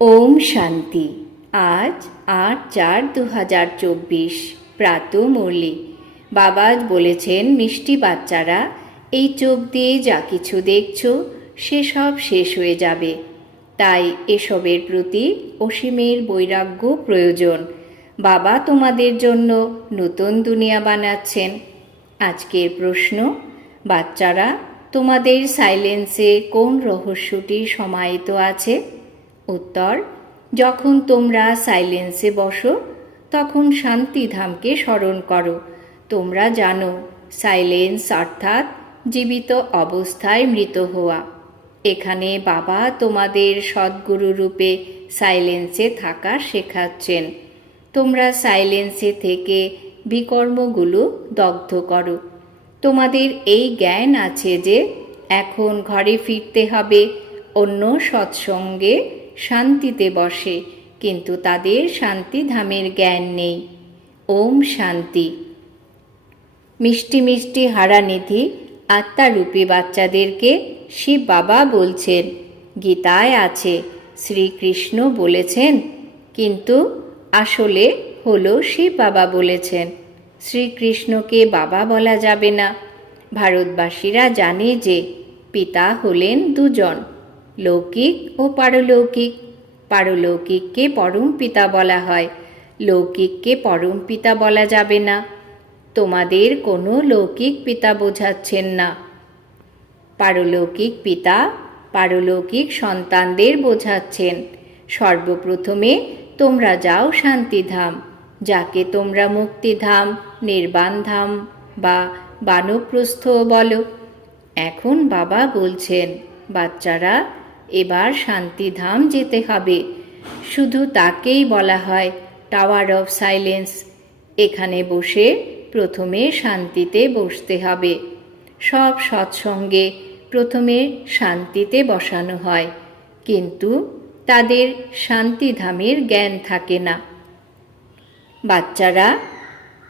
ওম শান্তি। আজ আট চার দু হাজার চব্বিশ প্রাত মুরলি বাবা বলেছেন, মিষ্টি বাচ্চারা, এই চোখ দিয়ে যা কিছু দেখছ সেসব শেষ হয়ে যাবে। তাই এসবের প্রতি অসীমের বৈরাগ্য প্রয়োজন। বাবা তোমাদের জন্য নতুন দুনিয়া বানাচ্ছেন। আজকের প্রশ্ন, বাচ্চারা, তোমাদের সাইলেন্সে কোন রহস্যটি সমাহিত আছে? উত্তর, যখন তোমরা সাইলেন্সে বসো, তখন শান্তিধামকে স্মরণ করো। তোমরা জানো, সাইলেন্স অর্থাৎ জীবিত অবস্থায় মৃত হওয়া। এখানে বাবা তোমাদের সদ্গুরু রূপে সাইলেন্সে থাকা শেখাচ্ছেন। তোমরা সাইলেন্সে থেকে বিকর্মগুলো দগ্ধ করো। তোমাদের এই জ্ঞান আছে যে, এখন ঘরে ফিরতে হবে অন্য সৎসঙ্গে শান্তিতে বসে, কিন্তু তাদের শান্তিধামের জ্ঞান নেই। ওম শান্তি। মিষ্টি মিষ্টি হারানিধি আত্মারূপী বাচ্চাদেরকে শিব বাবা বলছেন, গীতায় আছে, শ্রীকৃষ্ণ বলেছেন, কিন্তু আসলে হলো শিব বাবা বলেছেন, শ্রীকৃষ্ণকে বাবা বলা যাবে না। ভারতবাসীরা জানে যে পিতা হলেন দুজন। লৌকিক ও পারলৌকিক। পারলৌকিককে পরম পিতা বলা হয়। লৌকিককে পরম পিতা বলা যাবে না। তোমাদের কোনো লৌকিক পিতা বোঝাচ্ছেন না। পারলৌকিক পিতা পারলৌকিক সন্তানদের বোঝাচ্ছেন। সর্বপ্রথমে তোমরা যাও শান্তিধাম, যাকে তোমরা মুক্তিধাম, নির্বাণধাম বা বানপ্রস্থ বলো। এখন বাবা বলছেন, বাচ্চারা এবার শান্তিধাম যেতে হবে। শুধু তাকেই বলা হয় টাওয়ার অফ সাইলেন্স। এখানে বসে প্রথমে শান্তিতে বসতে হবে। সব সৎসঙ্গে প্রথমে শান্তিতে বসানো হয়। কিন্তু তাদের শান্তিধামের জ্ঞান থাকে না। বাচ্চারা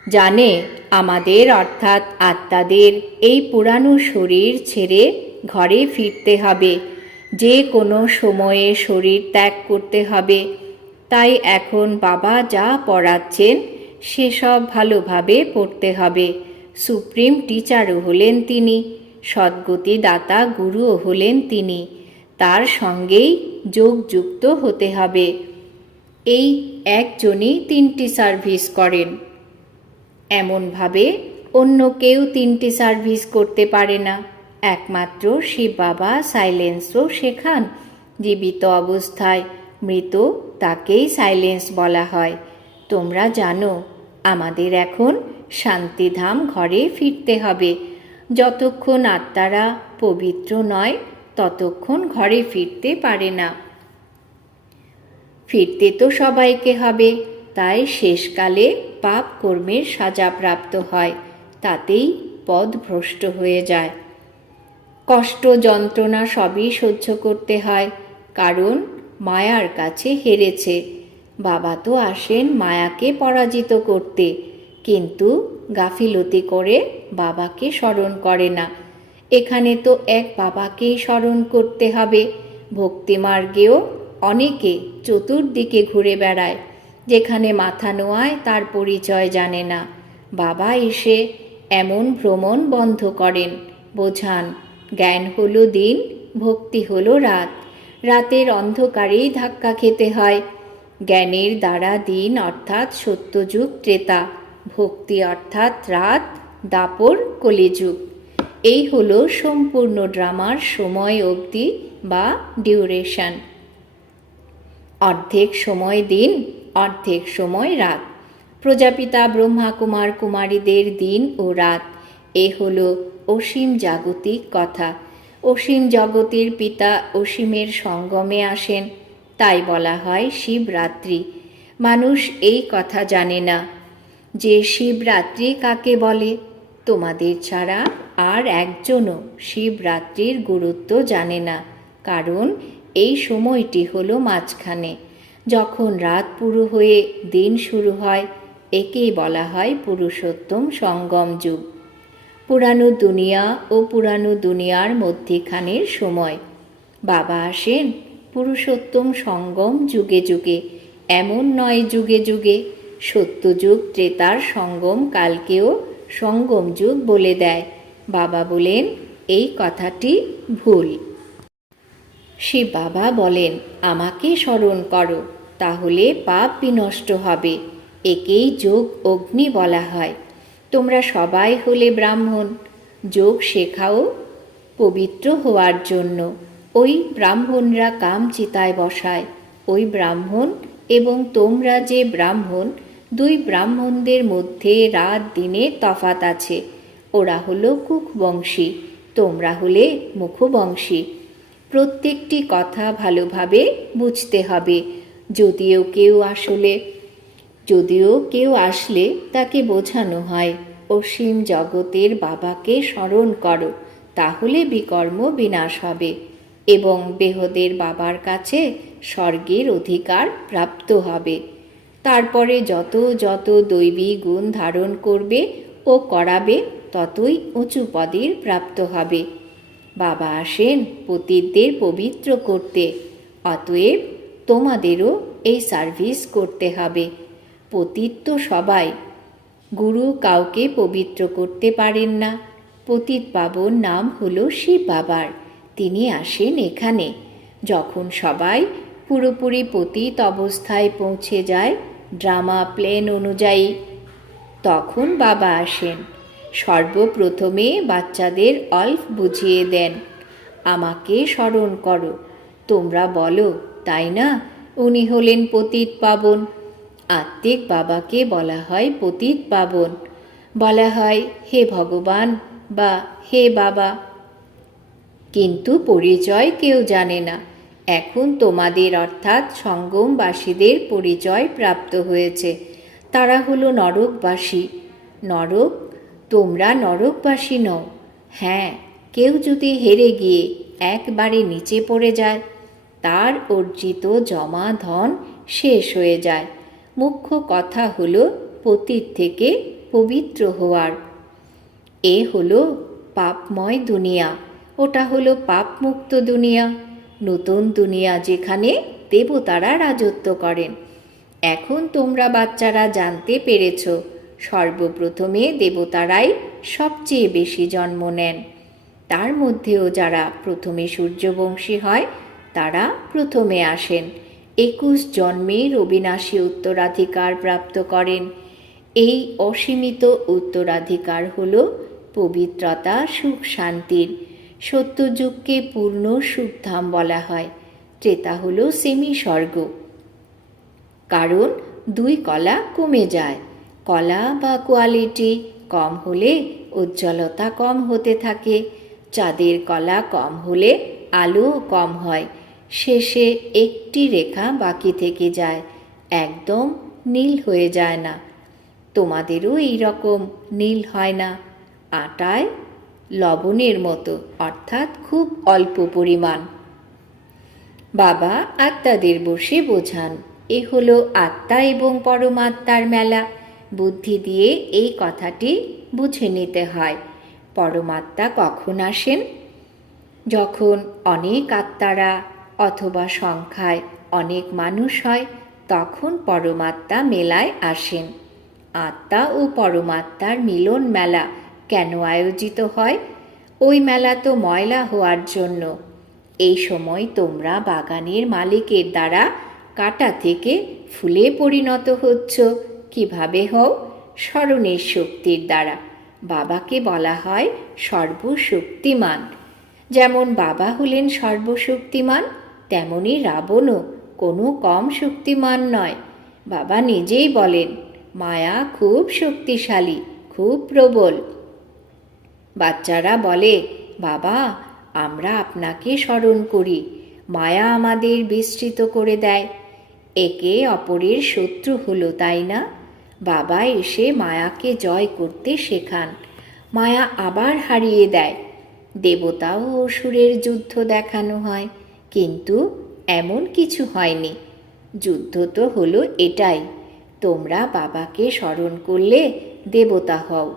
জানে আমাদের অর্থাৎ আত্মাদের এই পুরানো শরীর ছেড়ে ঘরে ফিরতে হবে। যে কোনো সময়ে শরীর ত্যাগ করতে হবে। তাই এখন বাবা যা পড়াচ্ছেন, সেসব ভালোভাবে পড়তে হবে। সুপ্রিম টিচারও হলেন তিনি সদ্গতি দাতা গুরুও হলেন তিনি। তার সঙ্গেই যোগযুক্ত হতে হবে। এই একজনই তিনটি সার্ভিস করেন। এমনভাবে অন্য কেউ তিনটি সার্ভিস করতে পারে না। একমাত্র শিব বাবা সাইলেন্সও শেখান। জীবিত অবস্থায় মৃত তাকেই সাইলেন্স বলা হয়। তোমরা জানো, আমাদের এখন শান্তিধাম ঘরে ফিরতে হবে। যতক্ষণ আত্মারা পবিত্র নয়, ততক্ষণ ঘরে ফিরতে পারে না। ফিরতে তো সবাইকে হবে, তাই শেষকালে পাপ কর্মের সাজা প্রাপ্ত হয়, তাতেই পদ ভ্রষ্ট হয়ে যায়। কষ্ট, যন্ত্রণা সবই সহ্য করতে হয়, কারণ মায়ার কাছে হেরেছে। বাবা তো আসেন মায়াকে পরাজিত করতে, কিন্তু গাফিলতি করে বাবাকে স্মরণ করে না। এখানে তো এক বাবাকেই স্মরণ করতে হবে। ভক্তিমার্গেও অনেকে চতুর্দিকে ঘুরে বেড়ায়, যেখানে মাথা নোয়ায় তার পরিচয় জানে না। বাবা এসে এমন ভ্রমণ বন্ধ করেন, বোঝান জ্ঞান হলো দিন, ভক্তি হলো রাত। রাতের অন্ধকারেই ধাক্কা খেতে হয়। জ্ঞানের দ্বারা দিন অর্থাৎ সত্যযুগ ত্রেতা, ভক্তি অর্থাৎ রাত, দাপর কলিযুগ। এই হলো সম্পূর্ণ ড্রামার সময় অবধি বা ডিউরেশন। অর্ধেক সময় দিন, অর্ধেক সময় রাত। প্রজাপিতা ব্রহ্মা কুমার কুমারীদের দিন ও রাত। এ হলো অসীম জাগতিক কথা। অসীম জগতের পিতা অসীমের সঙ্গমে আসেন, তাই বলা হয় শিবরাত্রি। মানুষ এই কথা জানে না যে শিবরাত্রি কাকে বলে। তোমাদের ছাড়া আর একজনও শিবরাত্রির গুরুত্ব জানে না, কারণ এই সময়টি হলো মাঝখানে। যখন রাত পুরো হয়ে দিন শুরু হয়, একেই বলা হয় পুরুষোত্তম সঙ্গম যুগ। পুরানো দুনিয়া ও পুরানো দুনিয়ার মধ্যেখানের সময়। বাবা আসেন পুরুষোত্তম সঙ্গম যুগে যুগে। এমন নয় যুগে যুগে। সত্যযুগ ত্রেতার সঙ্গম কালকেও সঙ্গম যুগ বলে দেয়। বাবা বলেন, এই কথাটি ভুল। সে বাবা বলেন, আমাকে স্মরণ করো, তাহলে পাপ বিনষ্ট হবে। একেই যোগ অগ্নি বলা হয়। তোমরা সবাই হলে ব্রাহ্মণ, যোগ শেখাও পবিত্র হওয়ার জন্য। ওই ব্রাহ্মণরা কাম চিতায় বসায়। ওই ব্রাহ্মণ এবং তোমরা যে ব্রাহ্মণ, দুই ব্রাহ্মণদের মধ্যে রাত দিনে তফাত আছে। ওরা হলো কুকবংশী, তোমরা হলে মুখবংশী। প্রত্যেকটি কথা ভালোভাবে বুঝতে হবে। যদিও কেউ আসলে যদিও কেউ আসলে তাকে বোঝানো হয়। অসীম জগতের বাবাকে স্মরণ করো, তাহলে বিকর্ম বিনাশ হবে এবং বেহদের বাবার কাছে স্বর্গের অধিকার প্রাপ্ত হবে। তারপরে যত যত দৈবী গুণ ধারণ করবে ও করাবে, ততই উঁচু পদের প্রাপ্ত হবে। বাবা আসেন পতিতদের পবিত্র করতে, অতএব তোমাদেরও এই সার্ভিস করতে হবে। পতিত তো সবাই। গুরু কাউকে পবিত্র করতে পারেন না। পতিত পাবন নাম হলো শিব বাবার। তিনি আসেন এখানে। যখন সবাই পুরোপুরি পতিত অবস্থায় পৌঁছে যায়, ড্রামা প্লেন অনুযায়ী, তখন বাবা আসেন। সর্বপ্রথমে বাচ্চাদের অল্প বুঝিয়ে দেন, আমাকে স্মরণ করো, তোমরা বলো, তাই না? উনি হলেন পতিত পাবন। আত্মিক বাবাকে বলা হয় পতিত পাবন বলা হয়, হে ভগবান বা, হে বাবা কিন্তু পরিচয় কেউ জানে না। এখন তোমাদের অর্থাৎ সঙ্গমবাসীদের পরিচয় প্রাপ্ত হয়েছে। তারা হলো নরকবাসী। নরক, তোমরা নরকবাসী নও। হ্যাঁ কেউ যদি হেরে গিয়ে একবারে নিচে পড়ে যায়, তার অর্জিত জমা ধন শেষ হয়ে যায়। মুখ্য কথা হল পতীত থেকে পবিত্র হওয়ার। এ হলো পাপময় দুনিয়া। ওটা হলো পাপমুক্ত দুনিয়া। নতুন দুনিয়া যেখানে দেবতারা রাজত্ব করেন। এখন তোমরা বাচ্চারা জানতে পেরেছ, সর্বপ্রথমে দেবতারাই সবচেয়ে বেশি জন্ম নেন। তার মধ্যেও যারা প্রথমে সূর্যবংশী হয়, তারা প্রথমে আসেন। একুশ জন্মের অবিনাশী উত্তরাধিকার প্রাপ্ত করেন। এই অসীমিত উত্তরাধিকার হল পবিত্রতা, সুখ, শান্তির। সত্যযুগকে পূর্ণ সুখধাম বলা হয়। ত্রেতা হল সেমি স্বর্গ কারণ দুই কলা কমে যায়। কলা বা কোয়ালিটি কম হলে উজ্জ্বলতা কম হতে থাকে। চাঁদের কলা কম হলে আলো কম হয়। শেষে একটি রেখা বাকি থেকে যায়। একদম নীল হয়ে যায় না। তোমাদেরও এই রকম নীল হয় না। আটায় লবণের মতো, অর্থাৎ খুব অল্প পরিমাণ। বাবা আত্মাদের বসে বোঝান, এ হলো আত্মা এবং পরমাত্মার মেলা। বুদ্ধি দিয়ে এই কথাটি বুঝে নিতে হয়। পরমাত্মা কখন আসেন? যখন অনেক আত্মারা অথবা সংখ্যায় অনেক মানুষ হয়, তখন পরমাত্মা মেলায় আসেন। আত্মা ও পরমাত্মার মিলন মেলা কেন আয়োজিত হয়? ওই মেলা তো ময়লা হওয়ার জন্য। এই সময় তোমরা বাগানের মালিকের দ্বারা কাটা থেকে ফুলে পরিণত হচ্ছ। কীভাবে হও? স্মরণের শক্তির দ্বারা। বাবাকে বলা হয় সর্বশক্তিমান। যেমন বাবা হলেন সর্বশক্তিমান তেমনি রাবণও কোনো কম শক্তিমান নয়। বাবা নিজেই বলেন, মায়া খুব শক্তিশালী, খুব প্রবল। বাচ্চারা বলে, বাবা, আমরা আপনাকে স্মরণ করি। মায়া আমাদের বিস্তৃত করে দেয়। একে অপরের শত্রু হলো, তাই না? বাবা এসে মায়াকে জয় করতে শেখান। মায়া আবার হারিয়ে দেয়। দেবতা ও অসুরের যুদ্ধ দেখানো হয়। কিন্তু এমন কিছু হয়নি। যুদ্ধ তো হলো এটাই, তোমরা বাবাকে স্মরণ করলে দেবতা হও।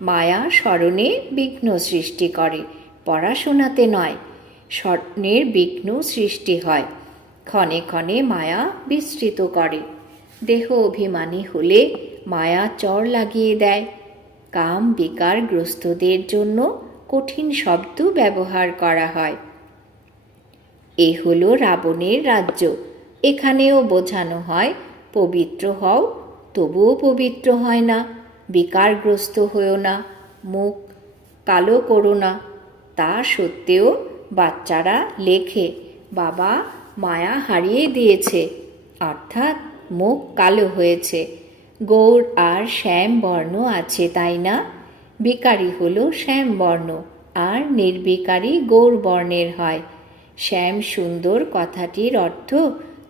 মায়া স্মরণে বিঘ্ন সৃষ্টি করে, পড়াশোনাতে নয় স্বর্ণের বিঘ্ন সৃষ্টি হয়। ক্ষণে ক্ষণে মায়া বিস্তৃত করে। দেহ অভিমানী হলে মায়া চর লাগিয়ে দেয়। কাম বিকার গ্রস্তদের জন্য কঠিন শব্দ ব্যবহার করা হয়। এ হলো রাবণের রাজ্য। এখানেও বোঝানো হয়, পবিত্র হও, তবুও পবিত্র হয় না, বিকারগ্রস্ত হয়েও না, মুখ কালো করো না। তা সত্ত্বেও বাচ্চারা লেখে, বাবা, মায়া হারিয়ে দিয়েছে, অর্থাৎ মুখ কালো হয়েছে। গৌর আর শ্যাম বর্ণ আছে তাই না? বিকারী হলো শ্যাম বর্ণ, আর নির্বিকারী গৌর বর্ণের হয়। শ্যাম সুন্দর কথাটির অর্থ,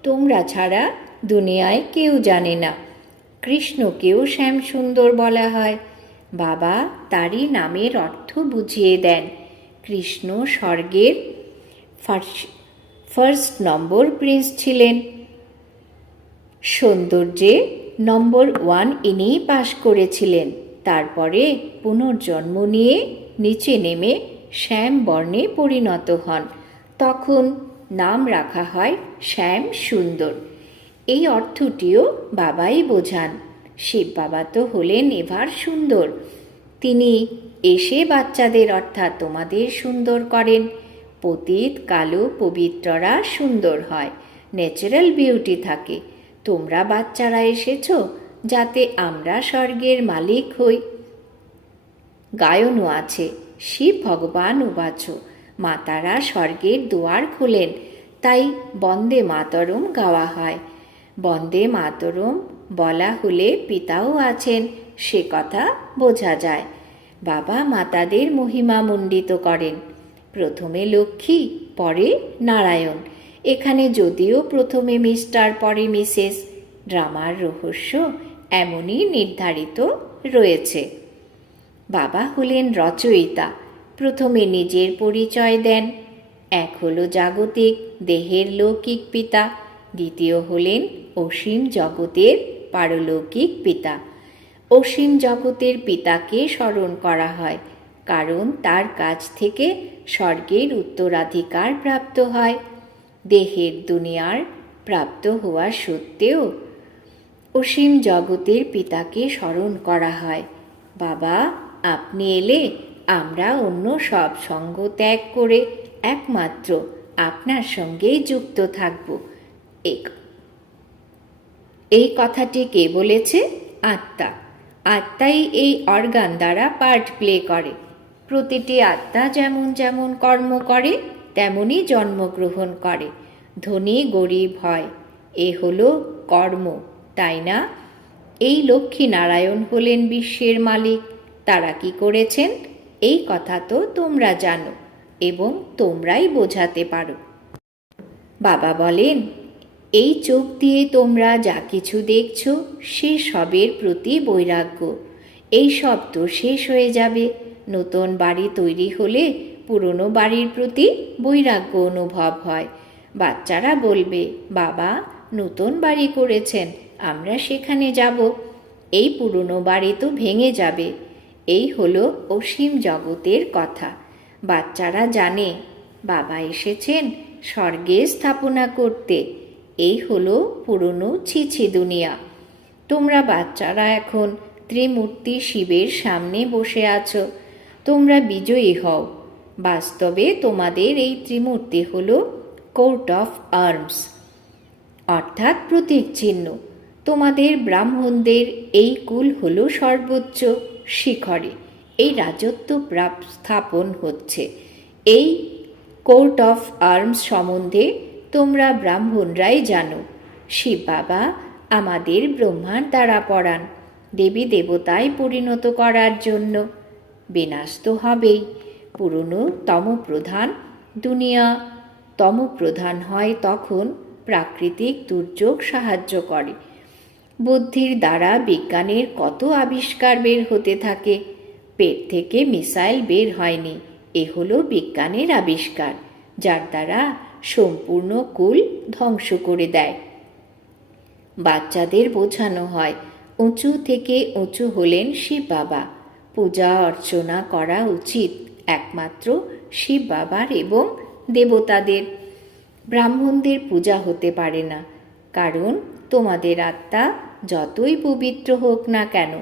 তোমরা ছাড়া দুনিয়ায় কেউ জানে না। কৃষ্ণকেও শ্যাম সুন্দর বলা হয়। বাবা তারই নামের অর্থ বুঝিয়ে দেন। কৃষ্ণ স্বর্গের ফার্স্ট নম্বর প্রিন্স ছিলেন। সৌন্দর্যে নম্বর ওয়ান ইনিই পাশ করেছিলেন। তারপরে পুনর্জন্ম নিয়ে নিচে নেমে শ্যাম বর্ণে পরিণত হন। তখন নাম রাখা হয় শ্যাম সুন্দর। এই অর্থটিও বাবাই বোঝান। শিব বাবা তো হলেন এবার সুন্দর। তিনি এসে বাচ্চাদের অর্থাৎ তোমাদের সুন্দর করেন। পতীত, কালো, পবিত্ররা সুন্দর হয়। ন্যাচারাল বিউটি থাকে। তোমরা বাচ্চারা এসেছ যাতে আমরা স্বর্গের মালিক হই। গায়নও আছে, শিব ভগবান উবাচ। মাতারা স্বর্গের দুয়ার খোলেন, তাই বন্দে মাতরম গাওয়া হয়। বন্দে মাতরম বলা হলে পিতাও আছেন, সে কথা বোঝা যায়। বাবা মাতাদের মহিমা মণ্ডিত করেন। প্রথমে লক্ষ্মী, পরে নারায়ণ। এখানে যদিও প্রথমে মিস্টার, পরে মিসেস। ড্রামার রহস্য এমনই নির্ধারিত রয়েছে। বাবা হলেন রচয়িতা। প্রথমে নিজের পরিচয় দেন। এক হলো জাগতিক, দেহের লৌকিক পিতা। দ্বিতীয় হলেন অসীম জগতের পারলৌকিক পিতা। অসীম জগতের পিতাকে স্মরণ করা হয়, কারণ তার কাছ থেকে স্বর্গের উত্তরাধিকার প্রাপ্ত হয়। দেহের দুনিয়ার প্রাপ্ত হওয়া সত্ত্বেও অসীম জগতের পিতাকে স্মরণ করা হয়, বাবা, আপনি এলে আমরা অন্য সব সঙ্গ ত্যাগ করে একমাত্র আপনার সঙ্গেই যুক্ত থাকব। এই কথাটি কে বলেছে? আত্মা। আত্মাই এই অর্গান দ্বারা পার্ট প্লে করে। প্রতিটি আত্মা যেমন যেমন কর্ম করে তেমনই জন্মগ্রহণ করে। ধনী, গরিব হয়। এ হলো কর্ম, তাই না? এই লক্ষ্মী নারায়ণ হলেন বিশ্বের মালিক। তারা কি করেছেন? এই কথা তো তোমরা জানো এবং তোমরাই বোঝাতে পারো। বাবা বলেন, এই চোখ দিয়ে তোমরা যা কিছু দেখছ, সে সবের প্রতি বৈরাগ্য। এই সব তো শেষ হয়ে যাবে। নতুন বাড়ি তৈরি হলে পুরনো বাড়ির প্রতি বৈরাগ্য অনুভব হয়। বাচ্চারা বলবে, বাবা, নতুন বাড়ি করেছেন, আমরা সেখানে যাব। এই পুরনো বাড়ি তো ভেঙে যাবে। এই হলো অসীম জগতের কথা। বাচ্চারা জানে, বাবা এসেছেন স্বর্গে স্থাপনা করতে। এই হলো পুরনো ছিছি দুনিয়া। তোমরা বাচ্চারা এখন ত্রিমূর্তি শিবের সামনে বসে আছো। তোমরা বিজয়ী হও। বাস্তবে তোমাদের এই ত্রিমূর্তি হল কোর্ট অফ আর্মস। অর্থাৎ প্রতীক চিহ্ন। তোমাদের ব্রাহ্মণদের এই কুল হল সর্বোচ্চ। শিখরে। এই রাজত্ব স্থাপন হচ্ছে। এই কোর্ট অফ আর্মস সম্বন্ধে তোমরা ব্রাহ্মণরাই জানো। শিব বাবা আমাদের ব্রহ্মার দ্বারা পড়ান দেবী দেবতায় পরিণত করার জন্য। বিনাশ তো হবেই। পুরনো তমপ্রধান দুনিয়া। তমপ্রধান হয় তখন প্রাকৃতিক দুর্যোগ সাহায্য করে। বুদ্ধির দ্বারা বিজ্ঞানের কত আবিষ্কার বের হতে থাকে? পেট থেকে মিসাইল বের হয়নি। এ হলো বিজ্ঞানের আবিষ্কার, যার দ্বারা সম্পূর্ণ কুল ধ্বংস করে দেয়। বাচ্চাদের বোঝানো হয়, উঁচু থেকে উঁচু হলেন শিব বাবা। পূজা অর্চনা করা উচিত একমাত্র শিব বাবার এবং দেবতাদের। ব্রাহ্মণদের পূজা হতে পারে না, কারণ তোমাদের আত্মা যতই পবিত্র হোক না কেন,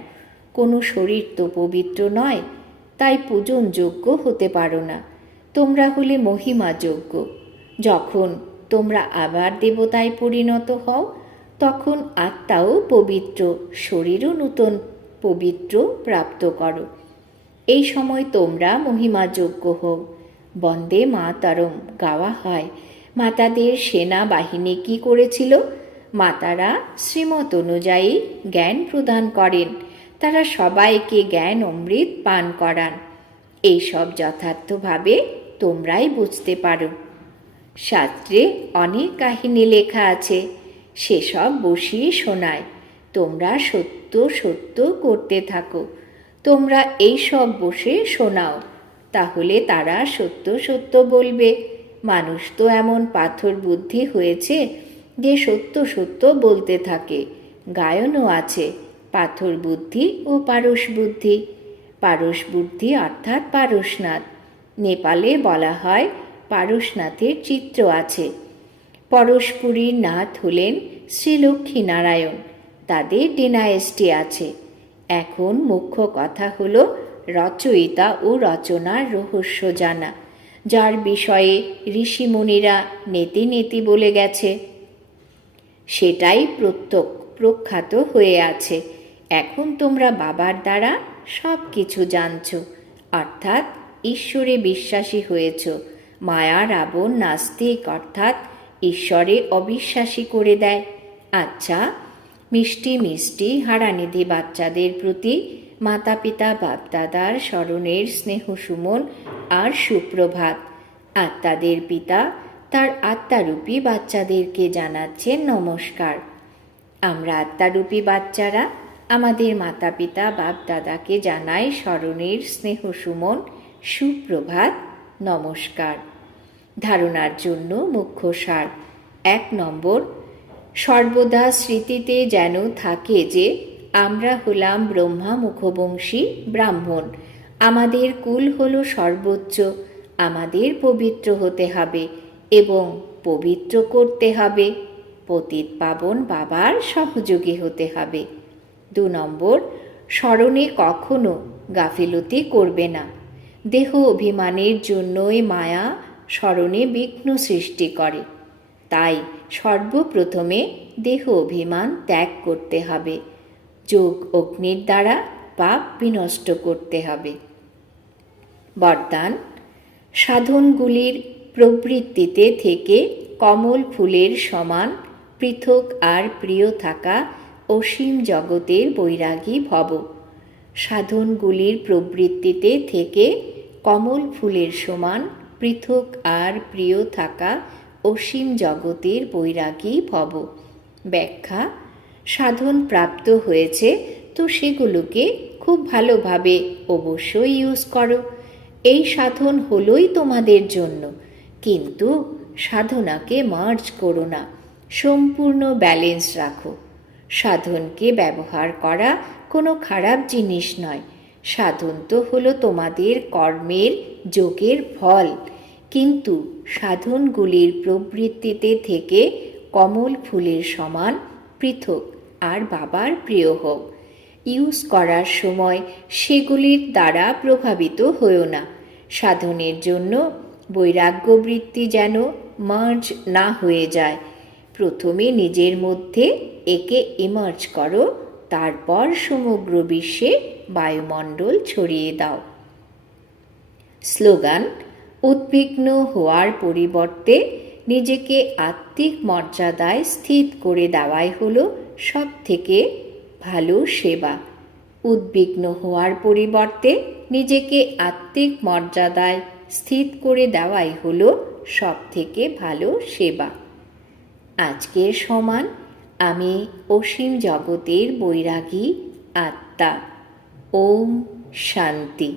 কোনো শরীর তো পবিত্র নয়, তাই পূজনযোগ্য হতে পারো না। তোমরা হলে মহিমাযোগ্য যখন তোমরা আবার দেবতায় পরিণত হও, তখন আত্মাও পবিত্র, শরীরও নূতন, পবিত্র প্রাপ্ত করো। এই সময় তোমরা মহিমাযোগ্য হও। বন্দে মাতারম, গাওয়া হয়। মাতাদের সেনা বাহিনী কি করেছিল? মাতারা শ্রীমত অনুযায়ী জ্ঞান প্রদান করেন। তারা সবাইকে জ্ঞান অমৃত পান করান। এইসব যথার্থভাবে তোমরাই বুঝতে পারো। শাস্ত্রে অনেক কাহিনী লেখা আছে। সেসব বসিয়ে শোনায়। তোমরা সত্য সত্য করতে থাকো। তোমরা এই সব বসে শোনাও। তাহলে তারা সত্য সত্য বলবে। মানুষ তো এমন পাথর বুদ্ধি হয়েছে যে সত্য সত্য বলতে থাকে। গায়নও আছে, পাথর বুদ্ধি ও পারস বুদ্ধি। পারস বুদ্ধি অর্থাৎ পারসনাথ। নেপালে বলা হয় পারসনাথের চিত্র আছে। পরশপুরীর নাথ হলেন শ্রীলক্ষ্মী নারায়ণ তাদের ডিনায়েস্টি আছে। এখন মুখ্য কথা হল রচয়িতা ও রচনার রহস্য জানা, যার বিষয়ে ঋষিমুনিরা নেতি নেতি বলে গেছে। সেটাই প্রত্যক প্রখ্যাত হয়ে আছে। এখন তোমরা বাবার দ্বারা সব কিছু জানছ, অর্থাৎ ঈশ্বরে বিশ্বাসী হয়েছ। মায়া রাবণ নাস্তিক, অর্থাৎ ঈশ্বরে অবিশ্বাসী করে দেয়। আচ্ছা মিষ্টি মিষ্টি হারানিধি বাচ্চাদের প্রতি মাতা পিতা বাপদাদার স্মরণের স্নেহ সুমন আর সুপ্রভাত। আত্মাদের পিতা তার আত্মারূপী বাচ্চাদেরকে জানাচ্ছেন নমস্কার। আমরা আত্মারূপী বাচ্চারা আমাদের মাতা পিতা বাপ দাদাকে জানাই স্মরণের স্নেহ সুমন, সুপ্রভাত, নমস্কার। ধারণার জন্য মুখ্য সার, এক নম্বর, সর্বদা স্মৃতিতে যেন থাকে যে আমরা হলাম ব্রহ্মা মুখবংশী ব্রাহ্মণ। আমাদের কুল হল সর্বোচ্চ, আমাদের পবিত্র হতে হবে। এবং পবিত্র করতে হবে। পতিত পাবন বাবার সহযোগী হতে হবে। দু নম্বর, স্মরণে কখনো গাফিলতি করবে না। দেহ অভিমানের জন্যই মায়া স্মরণে বিঘ্ন সৃষ্টি করে। তাই সর্বপ্রথমে দেহ অভিমান ত্যাগ করতে হবে। যোগ অগ্নির দ্বারা পাপ বিনষ্ট করতে হবে। বরদান, সাধনগুলির প্রবৃত্তিতে থেকে কমল ফুলের সমান, পৃথক আর প্রিয় থাকা অসীম জগতের বৈরাগী ভব। সাধনগুলির প্রবৃত্তিতে থেকে কমল ফুলের সমান, পৃথক আর প্রিয় থাকা অসীম জগতের বৈরাগী ভব। ব্যাখ্যা, সাধন প্রাপ্ত হয়েছে তো সেগুলোকে খুব ভালোভাবে অবশ্যই ইউজ করো। এই সাধন হলোই তোমাদের জন্য। কিন্তু সাধনাকে মার্জ করো না, সম্পূর্ণ ব্যালেন্স রাখো। সাধনকে ব্যবহার করা কোনো খারাপ জিনিস নয়। সাধন তো হলো তোমাদের কর্মের যোগের ফল। কিন্তু সাধনগুলির প্রবৃত্তিতে থেকে কমল ফুলের সমান পৃথক আর বাবার প্রিয় হোক। ইউজ করার সময় সেগুলির দ্বারা প্রভাবিত হয়েও না। সাধনের জন্য বৈরাগ্যবৃত্তি যেন মার্জ না হয়ে যায়। প্রথমে নিজের মধ্যে একে ইমার্জ করো, তারপর সমগ্র বিশ্বে বায়ুমণ্ডল ছড়িয়ে দাও। স্লোগান, উদ্বিগ্ন হওয়ার পরিবর্তে নিজেকে আত্মিক মর্যাদায় স্থিত করে দেওয়াই হলো সব থেকে ভালো সেবা। উদ্বিগ্ন হওয়ার পরিবর্তে নিজেকে আত্মিক মর্যাদায় স্থিত করে দেওয়াই হল সব থেকে ভালো সেবা। আজকের সমান, আমি অসীম জগতের বৈরাগী আত্মা। ওম শান্তি।